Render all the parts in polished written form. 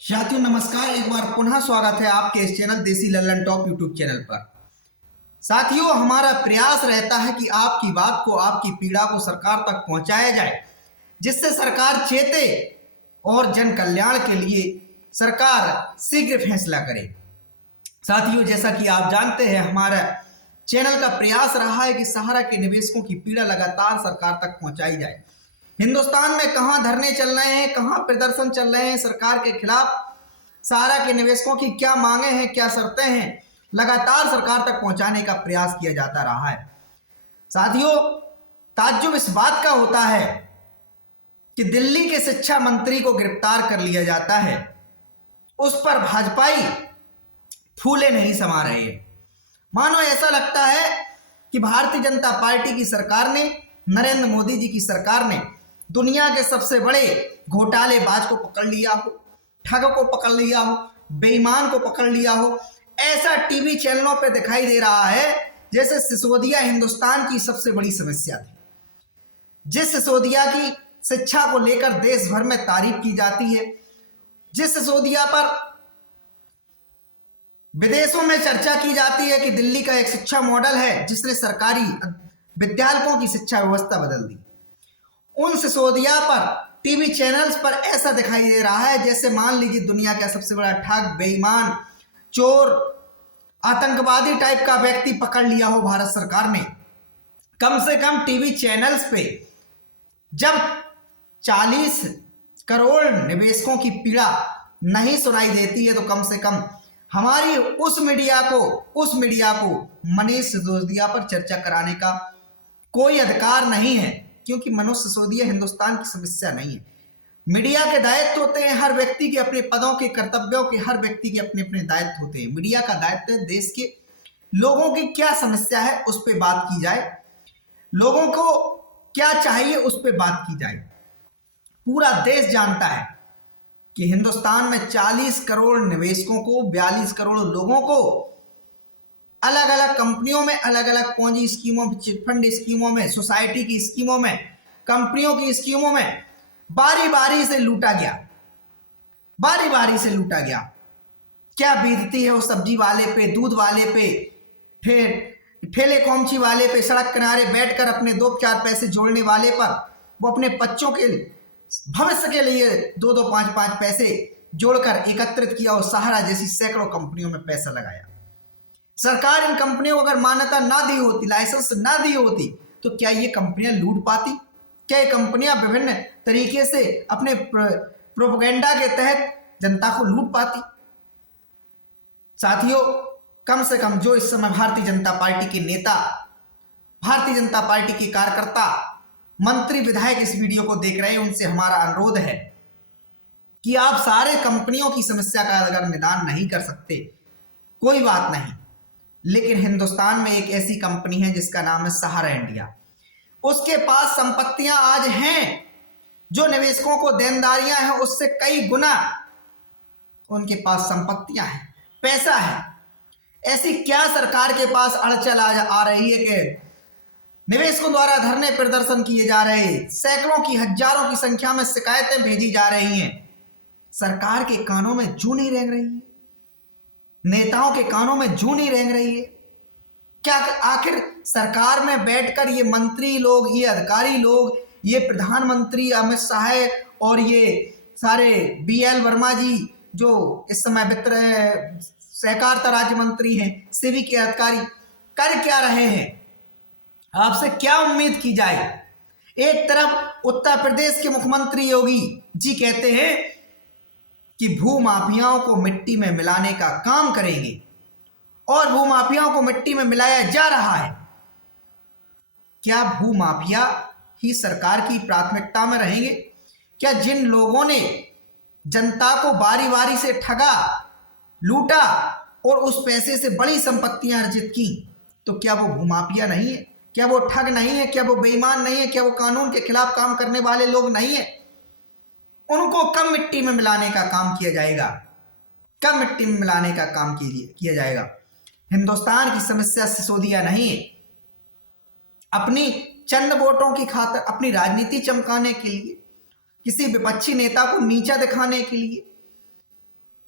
साथियों नमस्कार। एक बार पुनः स्वागत है आपके इस चैनल देसी लल्लन टॉप यूट्यूब चैनल पर। साथियों, हमारा प्रयास रहता है कि आपकी बात को, आपकी पीड़ा को सरकार तक पहुंचाया जाए, जिससे सरकार चेते और जन कल्याण के लिए सरकार शीघ्र फैसला करे। साथियों, जैसा कि आप जानते हैं, हमारा चैनल का प्रयास रहा है कि सहारा के निवेशकों की पीड़ा लगातार सरकार तक पहुंचाई जाए। हिंदुस्तान में कहां धरने चल रहे हैं, कहां प्रदर्शन चल रहे हैं सरकार के खिलाफ, सहारा के निवेशकों की क्या मांगे हैं, क्या शर्तें हैं, लगातार सरकार तक पहुंचाने का प्रयास किया जाता रहा है। साथियों, ताज्जुब इस बात का होता है कि दिल्ली के शिक्षा मंत्री को गिरफ्तार कर लिया जाता है, उस पर भाजपाई फूले नहीं समा रहे हैं। मानो ऐसा लगता है कि भारतीय जनता पार्टी की सरकार ने, नरेंद्र मोदी जी की सरकार ने दुनिया के सबसे बड़े घोटालेबाज को पकड़ लिया हो, ठग को पकड़ लिया हो, बेईमान को पकड़ लिया हो। ऐसा टीवी चैनलों पे दिखाई दे रहा है जैसे सिसोदिया हिंदुस्तान की सबसे बड़ी समस्या थी। जिस सिसोदिया की शिक्षा को लेकर देश भर में तारीफ की जाती है, जिस सिसोदिया पर विदेशों में चर्चा की जाती है कि दिल्ली का एक शिक्षा मॉडल है जिसने सरकारी विद्यालयों की शिक्षा व्यवस्था बदल दी, उन सिसोदिया पर टीवी चैनल्स पर ऐसा दिखाई दे रहा है जैसे मान लीजिए दुनिया का सबसे बड़ा ठग, बेईमान, चोर, आतंकवादी टाइप का व्यक्ति पकड़ लिया हो भारत सरकार ने। कम से कम टीवी चैनल्स पे जब 40 करोड़ निवेशकों की पीड़ा नहीं सुनाई देती है, तो कम से कम हमारी उस मीडिया को मनीष सिसोदिया पर चर्चा कराने का कोई अधिकार नहीं है, क्योंकि मनीष सिसोदिया हिंदुस्तान की समस्या नहीं है। मीडिया के दायित्व होते हैं, हर व्यक्ति के अपने पदों के, कर्तव्यों के, हर व्यक्ति के अपने अपने दायित्व होते हैं। मीडिया का दायित्व है देश के लोगों की क्या समस्या है उस पर बात की जाए, लोगों को क्या चाहिए उस पर बात की जाए। पूरा देश जानता है कि हिंदुस्तान में 40 करोड़ निवेशकों को, 42 करोड़ लोगों को अलग अलग कंपनियों में, अलग अलग पूंजी स्कीमों में, चिटफंड स्कीमों में, सोसाइटी की स्कीमों में, कंपनियों की स्कीमों में बारी बारी से लूटा गया, बारी बारी से लूटा गया। क्या बीतती है वो सब्जी वाले पे, दूध वाले पे, ठेले कौमची वाले पे, सड़क किनारे बैठकर अपने 2-4 पैसे जोड़ने वाले पर, वो अपने बच्चों के भविष्य के लिए 2-2, 5-5 पैसे जोड़कर एकत्रित किया और सहारा जैसी सैकड़ों कंपनियों में पैसा लगाया। सरकार इन कंपनियों को अगर मान्यता ना दी होती, लाइसेंस ना दी होती, तो क्या ये कंपनियां लूट पाती? क्या ये कंपनियां विभिन्न तरीके से अपने प्रोपेगेंडा के तहत जनता को लूट पाती? साथियों, कम से कम जो इस समय भारतीय जनता पार्टी के नेता, भारतीय जनता पार्टी के कार्यकर्ता, मंत्री, विधायक इस वीडियो को देख रहे हैं, उनसे हमारा अनुरोध है कि आप सारे कंपनियों की समस्या का अगर निदान नहीं कर सकते, कोई बात नहीं, लेकिन हिंदुस्तान में एक ऐसी कंपनी है जिसका नाम है सहारा इंडिया। उसके पास संपत्तियां आज हैं जो निवेशकों को देनदारियां हैं उससे कई गुना उनके पास संपत्तियां हैं, पैसा है। ऐसी क्या सरकार के पास अड़चन आ रही है कि निवेशकों द्वारा धरने प्रदर्शन किए जा रहे हैं, सैकड़ों की, हजारों की संख्या में शिकायतें भेजी जा रही हैं, सरकार के कानों में जूं नहीं रेंग रही है, नेताओं के कानों में जूं नहीं रेंग रही है? क्या आखिर सरकार में बैठकर ये मंत्री लोग, ये अधिकारी लोग, ये प्रधानमंत्री अमित शाह और ये सारे BL वर्मा जी जो इस समय वित्त सहकारिता राज्य मंत्री हैं, सेबी के अधिकारी कर क्या रहे हैं? आपसे क्या उम्मीद की जाए? एक तरफ उत्तर प्रदेश के मुख्यमंत्री योगी जी कहते हैं कि भूमाफियाओं को मिट्टी में मिलाने का काम करेंगे, और भूमाफियाओं को मिट्टी में मिलाया जा रहा है। क्या भूमाफिया ही सरकार की प्राथमिकता में रहेंगे? क्या जिन लोगों ने जनता को बारी बारी से ठगा, लूटा और उस पैसे से बड़ी संपत्तियां अर्जित की, तो क्या वो भूमाफिया नहीं है? क्या वो ठग नहीं है? क्या वो बेईमान नहीं है? क्या वो कानून के खिलाफ काम करने वाले लोग नहीं है? उनको कम मिट्टी में मिलाने का काम किया जाएगा, कम मिट्टी में मिलाने का काम किया जाएगा। हिंदुस्तान की समस्या सिसोदिया नहीं है। अपनी चंद वोटों की खातिर, अपनी राजनीति चमकाने के लिए, किसी विपक्षी नेता को नीचा दिखाने के लिए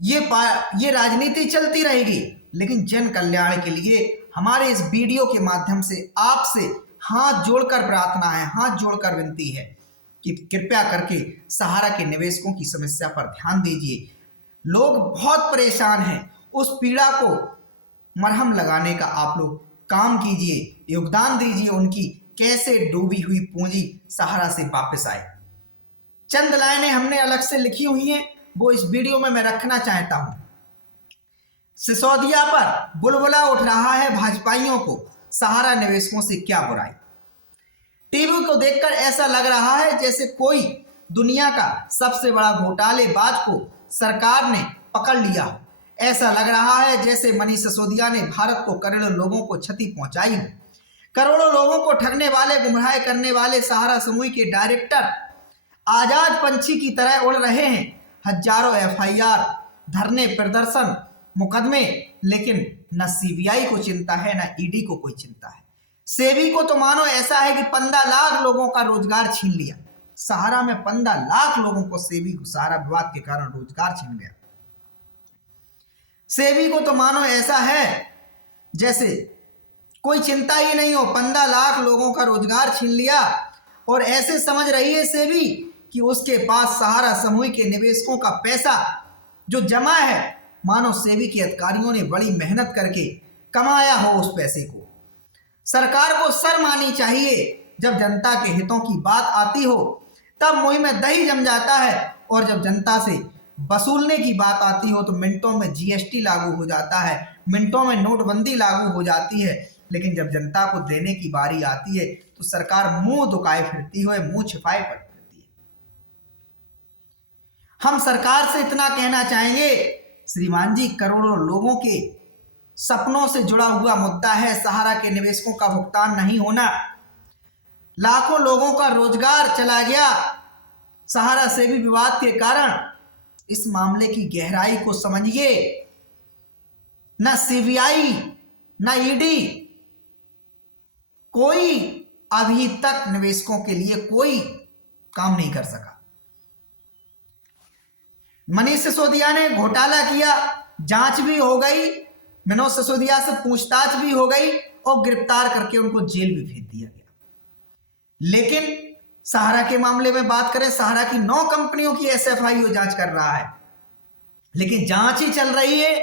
ये राजनीति चलती रहेगी, लेकिन जन कल्याण के लिए हमारे इस वीडियो के माध्यम से आपसे हाथ जोड़कर प्रार्थना है, हाथ जोड़कर विनती है कि कृपया करके सहारा के निवेशकों की समस्या पर ध्यान दीजिए। लोग बहुत परेशान हैं, उस पीड़ा को मरहम लगाने का आप लोग काम कीजिए, योगदान दीजिए, उनकी कैसे डूबी हुई पूंजी सहारा से वापस आए। चंद लाइनें हमने अलग से लिखी हुई हैं, वो इस वीडियो में मैं रखना चाहता हूं। सिसोदिया पर बुलबुला उठ रहा है भाजपाइयों को, सहारा निवेशकों से क्या बुराई। टीवी को देखकर ऐसा लग रहा है जैसे कोई दुनिया का सबसे बड़ा घोटालेबाज को सरकार ने पकड़ लिया हो। ऐसा लग रहा है जैसे मनीष सिसोदिया ने भारत को करोड़ों लोगों को क्षति पहुंचाई हो। करोड़ों लोगों को ठगने वाले, गुमराह करने वाले सहारा समूह के डायरेक्टर आजाद पंछी की तरह उड़ रहे हैं। हजारों एफआईआर, धरने, प्रदर्शन, मुकदमे, लेकिन न सीबीआई को चिंता है, न ईडी को कोई चिंता है। सेबी को तो मानो ऐसा है कि 15 लाख लोगों का रोजगार छीन लिया। सहारा में 15 लाख लोगों को सेबी सहारा विवाद के कारण रोजगार छीन गया। सेबी को तो मानो ऐसा है जैसे कोई चिंता ही नहीं हो, 15 लाख लोगों का रोजगार छीन लिया, और ऐसे समझ रही है सेबी कि उसके पास सहारा समूह के निवेशकों का पैसा जो जमा है, मानो सेबी के अधिकारियों ने बड़ी मेहनत करके कमाया हो उस पैसे को। सरकार को शर्म आनी चाहिए, जब जनता के हितों की बात आती हो तब मुंह में दही जम जाता है, और जब जनता से वसूलने की बात आती हो तो मिनटों में जीएसटी लागू हो जाता है, मिनटों में नोटबंदी लागू हो जाती है, लेकिन जब जनता को देने की बारी आती है तो सरकार मुंह दुकाए फिरती है, मुंह छिपाए फिरती है। हम सरकार से इतना कहना चाहेंगे, श्रीमान जी, करोड़ों लोगों के सपनों से जुड़ा हुआ मुद्दा है सहारा के निवेशकों का भुगतान नहीं होना। लाखों लोगों का रोजगार चला गया सहारा सेबी विवाद के कारण। इस मामले की गहराई को समझिए। न सीबीआई न ईडी कोई अभी तक निवेशकों के लिए कोई काम नहीं कर सका। मनीष सिसोदिया ने घोटाला किया, जांच भी हो गई, मनोज सिसोदिया से पूछताछ भी हो गई और गिरफ्तार करके उनको जेल भी भेज दिया गया। लेकिन सहारा के मामले में बात करें, सहारा की 9 कंपनियों की एसएफआईओ जांच कर रहा है, लेकिन जांच ही चल रही है।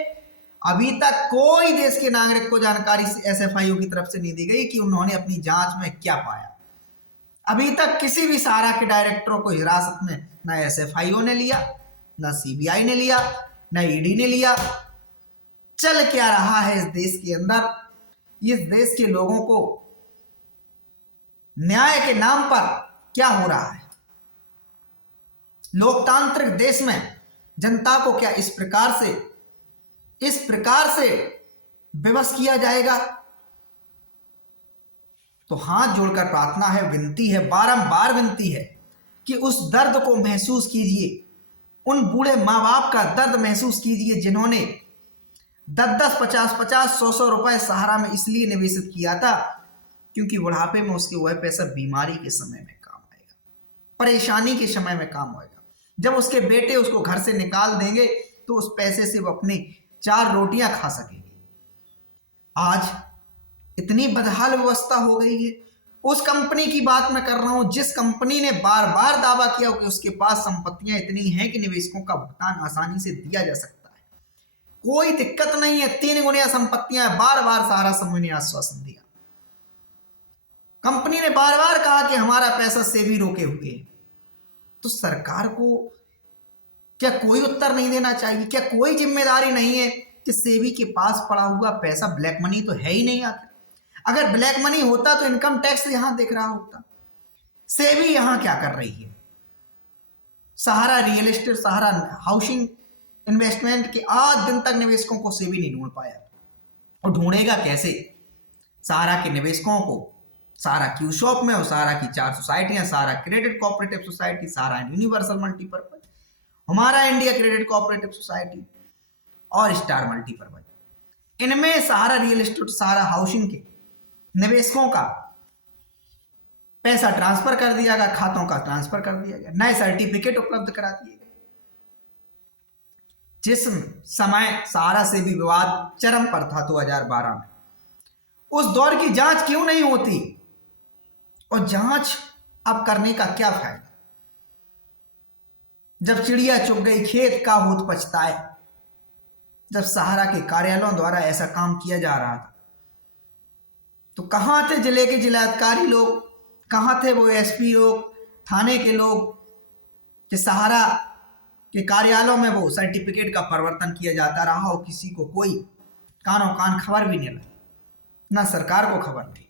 अभी तक कोई देश के नागरिक को जानकारी एसएफआईओ की तरफ से नहीं दी गई कि उन्होंने अपनी जांच में क्या पाया। अभी तक किसी भी सहारा के डायरेक्टरों को हिरासत में न एसएफआईओ ने लिया, न सीबीआई ने लिया, न ईडी ने लिया। चल क्या रहा है इस देश के अंदर? इस देश के लोगों को न्याय के नाम पर क्या हो रहा है? लोकतांत्रिक देश में जनता को क्या इस प्रकार से विवश किया जाएगा? तो हाथ जोड़कर प्रार्थना है, विनती है, बारंबार विनती है कि उस दर्द को महसूस कीजिए, उन बूढ़े माँ बाप का दर्द महसूस कीजिए जिन्होंने 10-10, 50-50, 100-100 रुपए सहारा में इसलिए निवेशित किया था क्योंकि बुढ़ापे में उसके वह पैसा बीमारी के समय में काम आएगा, परेशानी के समय में काम आएगा। जब उसके बेटे उसको घर से निकाल देंगे तो उस पैसे से वो अपनी 4 रोटियां खा सकेंगे। आज इतनी बदहाल व्यवस्था हो गई है। उस कंपनी की बात मैं कर रहा हूं जिस कंपनी ने बार बार दावा किया कि उसके पास संपत्तियां इतनी हैं कि निवेशकों का भुगतान आसानी से दिया जा सकता है, कोई दिक्कत नहीं है, 3 गुणिया संपत्तियां, बार बार सहारा समूह ने आश्वासन दिया। कंपनी ने बार बार कहा कि हमारा पैसा सेबी रोके हुए है। तो सरकार को क्या कोई उत्तर नहीं देना चाहिए? क्या कोई जिम्मेदारी नहीं है कि सेबी के पास पड़ा हुआ पैसा, ब्लैक मनी तो है ही नहीं आखिर। अगर ब्लैक मनी होता तो इनकम टैक्स यहां देख रहा होता। सेबी यहां क्या कर रही है? सहारा रियल एस्टेट, सहारा हाउसिंग इन्वेस्टमेंट के आज दिन तक निवेशकों को सेबी नहीं ढूंढ पाया, और ढूंढेगा कैसे? सहारा के निवेशकों को सहारा क्यू शॉप में, और सहारा की 4 सोसाइटियां, सहारा क्रेडिट कोऑपरेटिव सोसाइटी, सहारा यूनिवर्सल मल्टीपर्पज, हमारा इंडिया क्रेडिट कोऑपरेटिव सोसाइटी और स्टार मल्टीपर्पज, इनमें सहारा रियल एस्टेट, सहारा हाउसिंग के निवेशकों का पैसा ट्रांसफर कर दिया गया, खातों का ट्रांसफर कर दिया गया, नए सर्टिफिकेट उपलब्ध करा दिए गए। जिस समय सहारा से भी विवाद चरम पर था 2012 में, उस दौर की जांच क्यों नहीं होती? और जांच अब करने का क्या फायदा जब चिड़िया चुग गई खेत का होत पछताए। जब सहारा के कार्यालयों द्वारा ऐसा काम किया जा रहा था तो कहां थे जिले के जिलाधिकारी लोग, कहां थे वो एसपी लोग, थाने के लोग कि सहारा के कार्यालयों में वो सर्टिफिकेट का परिवर्तन किया जाता रहा और किसी को कोई कानों कान खबर भी नहीं लगी, ना सरकार को खबर थी।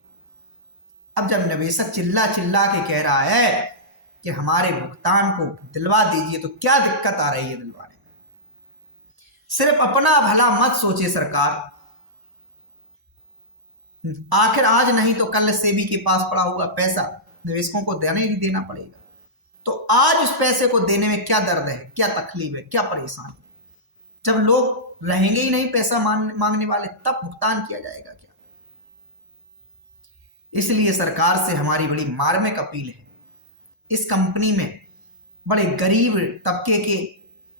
अब जब निवेशक चिल्ला चिल्ला के कह रहा है कि हमारे भुगतान को दिलवा दीजिए, तो क्या दिक्कत आ रही है दिलवाने में? सिर्फ अपना भला मत सोचे सरकार। आखिर आज नहीं तो कल सेबी के पास पड़ा हुआ पैसा निवेशकों को देने ही देना पड़ेगा। तो आज उस पैसे को देने में क्या दर्द है, क्या तकलीफ है, क्या परेशानी? जब लोग रहेंगे ही नहीं पैसा मांगने वाले, तब भुगतान किया जाएगा क्या? इसलिए सरकार से हमारी बड़ी मार्मिक अपील है, इस कंपनी में बड़े गरीब तबके के,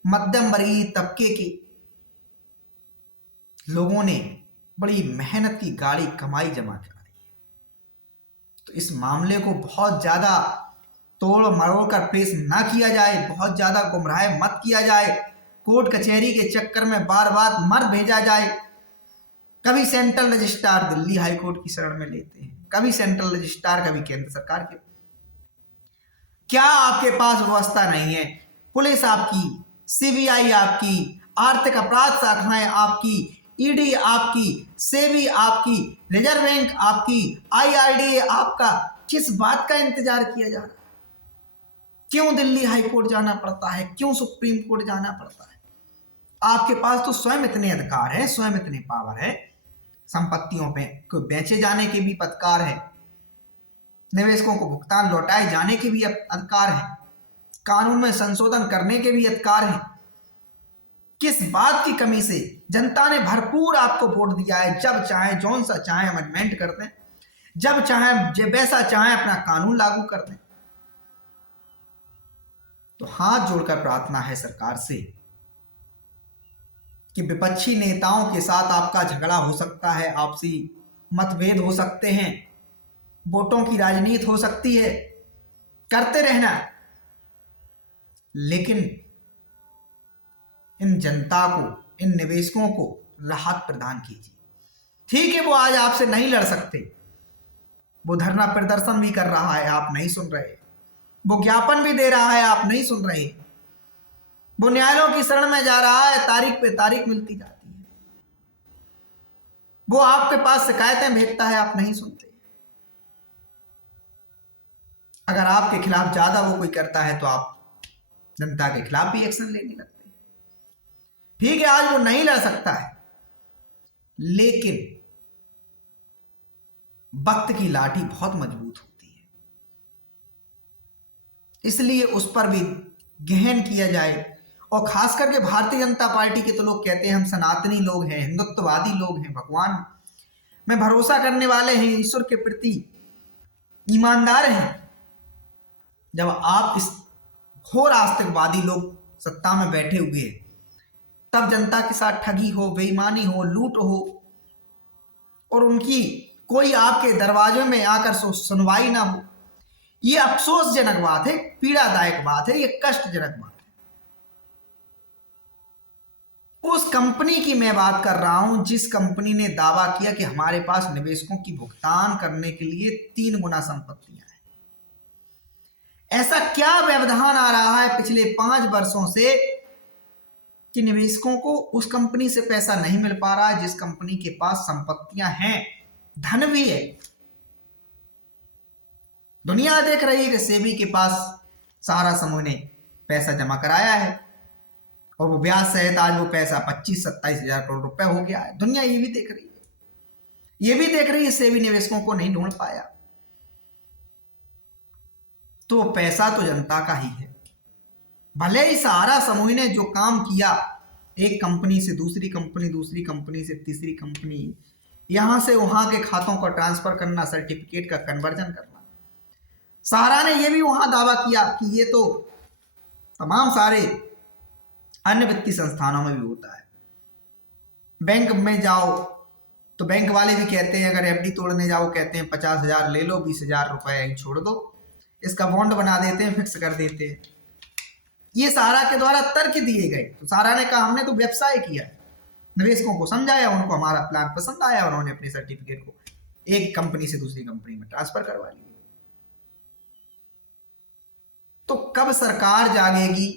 मध्यम वर्गीय तबके के लोगों ने बड़ी मेहनत की गाड़ी कमाई जमा कराई है। तो इस मामले को बहुत ज्यादा तोड़ मरोड़ कर पेश ना किया जाए, बहुत ज्यादा गुमराह मत किया जाए, कोर्ट कचहरी के चक्कर में बार बार मत भेजा जाए। कभी सेंट्रल रजिस्ट्रार दिल्ली हाईकोर्ट की शरण में लेते हैं, कभी सेंट्रल रजिस्ट्रार, कभी केंद्र सरकार के। क्या आपके पास व्यवस्था नहीं है? पुलिस आपकी, सीबीआई आपकी, आर्थिक अपराध शाखाएं आपकी, ईडी आपकी, सेबी आपकी, रिजर्व बैंक आपकी, IRDA आपका, किस बात का इंतजार किया जा रहा है? क्यों दिल्ली हाईकोर्ट जाना पड़ता है? क्यों सुप्रीम कोर्ट जाना पड़ता है? आपके पास तो स्वयं इतने अधिकार है, स्वयं इतने पावर है, संपत्तियों पे को बेचे जाने के भी अधिकार है, निवेशकों को भुगतान लौटाए जाने के भी अधिकार है, कानून में संशोधन करने के भी अधिकार है। किस बात की कमी से? जनता ने भरपूर आपको वोट दिया है, जब चाहे जौन सा चाहे अमेंडमेंट कर दें, जब चाहे वैसा चाहे अपना कानून लागू कर दें। तो हाथ जोड़कर प्रार्थना है सरकार से कि विपक्षी नेताओं के साथ आपका झगड़ा हो सकता है, आपसी मतभेद हो सकते हैं, वोटों की राजनीति हो सकती है, करते रहना, लेकिन इन जनता को, इन निवेशकों को राहत प्रदान कीजिए। ठीक है, वो आज आपसे नहीं लड़ सकते, वो धरना प्रदर्शन भी कर रहा है, आप नहीं सुन रहे, वो ज्ञापन भी दे रहा है, आप नहीं सुन रहे, वो न्यायालयों की शरण में जा रहा है, तारीख पे तारीख मिलती जाती है, वो आपके पास शिकायतें भेजता है, आप नहीं सुनते। अगर आपके खिलाफ ज्यादा वो कोई करता है तो आप जनता के खिलाफ भी एक्शन लेने लगते हैं। ठीक है, आज वो नहीं लड़ सकता है, लेकिन वक्त की लाठी बहुत मजबूत होती है, इसलिए उस पर भी गहन किया जाए। और खास करके भारतीय जनता पार्टी के तो लोग कहते हैं हम सनातनी लोग हैं, हिंदुत्ववादी लोग हैं, भगवान में भरोसा करने वाले हैं, ईश्वर के प्रति ईमानदार हैं। जब आप इस घोर आस्तिकवादी लोग सत्ता में बैठे हुए हैं, तब जनता के साथ ठगी हो, बेईमानी हो, लूट हो, और उनकी कोई आपके दरवाजे में आकर सुनवाई ना हो, ये अफसोसजनक बात है, पीड़ादायक बात है, ये कष्टजनक बात है। उस कंपनी की मैं बात कर रहा हूं जिस कंपनी ने दावा किया कि हमारे पास निवेशकों की भुगतान करने के लिए 3 गुना संपत्तियां हैं। ऐसा क्या व्यवधान आ रहा है पिछले 5 वर्षों से कि निवेशकों को उस कंपनी से पैसा नहीं मिल पा रहा है जिस कंपनी के पास संपत्तियां हैं, धन भी है। दुनिया देख रही है कि सेबी के पास सहारा समूह ने पैसा जमा कराया है और वो ब्याज सहित आज वो पैसा 25-27 हजार करोड़ रुपए हो गया है। दुनिया ये भी देख रही है, ये भी देख रही है सेबी निवेशकों को नहीं ढूंढ पाया, तो पैसा तो जनता का ही है। भले ही सहारा समूह ने जो काम किया, एक कंपनी से दूसरी कंपनी, दूसरी कंपनी से तीसरी कंपनी, यहां से वहां के खातों को ट्रांसफर करना, सर्टिफिकेट का कन्वर्जन करना, सहारा ने यह भी वहां दावा किया कि ये तो तमाम सारे अन्य वित्तीय संस्थानों में भी होता है। बैंक में जाओ तो बैंक वाले भी कहते हैं, अगर एफडी तोड़ने जाओ कहते हैं 50,000 ले लो, 20,000 रुपए यहीं छोड़ दो, इसका बॉन्ड बना देते हैं, फिक्स कर देते हैं। ये सहारा के द्वारा तर्क दिए गए। तो सहारा ने कहा हमने तो व्यवसाय किया, निवेशकों को समझाया, उनको हमारा प्लान पसंद आया, उन्होंने अपने सर्टिफिकेट को एक कंपनी से दूसरी कंपनी में ट्रांसफर करवा लिया। तो कब सरकार जागेगी?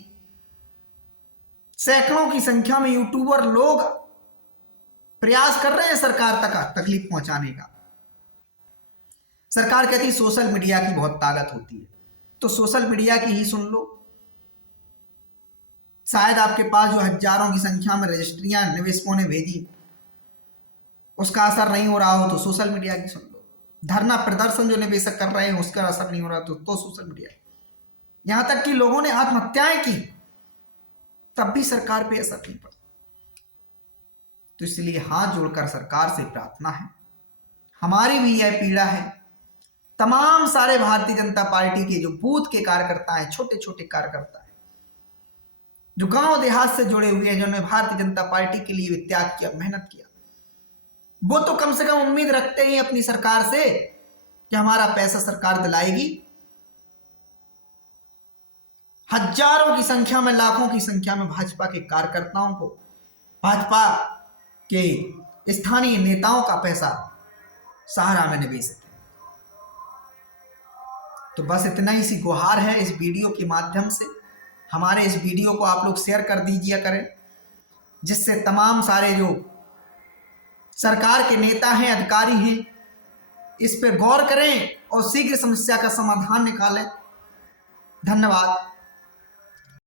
सैकड़ों की संख्या में यूट्यूबर लोग प्रयास कर रहे हैं सरकार तक तकलीफ पहुंचाने का। सरकार कहती सोशल मीडिया की बहुत ताकत होती है, तो सोशल मीडिया की ही सुन लो। शायद आपके पास जो हजारों की संख्या में रजिस्ट्रियां निवेशकों ने भेजी, उसका असर नहीं हो रहा हो तो सोशल मीडिया की सुन लो। धरना प्रदर्शन जो निवेशक कर रहे हैं उसका असर नहीं हो रहा तो सोशल मीडिया। यहां तक कि लोगों ने आत्महत्याएं की, तब भी सरकार पे असर नहीं पड़ा। तो इसलिए हाथ जोड़कर सरकार से प्रार्थना है, हमारी भी यह पीड़ा है, तमाम सारे भारतीय जनता पार्टी के जो बूथ के कार्यकर्ता हैं, छोटे छोटे कार्यकर्ता हैं, जो गांव देहात से जुड़े हुए हैं, जिन्होंने भारतीय जनता पार्टी के लिए त्याग किया, मेहनत किया, वो तो कम से कम उम्मीद रखते हैं अपनी सरकार से कि हमारा पैसा सरकार दिलाएगी। हजारों की संख्या में, लाखों की संख्या में भाजपा के कार्यकर्ताओं को, भाजपा के स्थानीय नेताओं का पैसा सहारा में निवेश है। तो बस इतना ही सी गुहार है इस वीडियो के माध्यम से। हमारे इस वीडियो को आप लोग शेयर कर दीजिए करें, जिससे तमाम सारे जो सरकार के नेता हैं, अधिकारी हैं, इस पर गौर करें और शीघ्र समस्या का समाधान निकालें। धन्यवाद।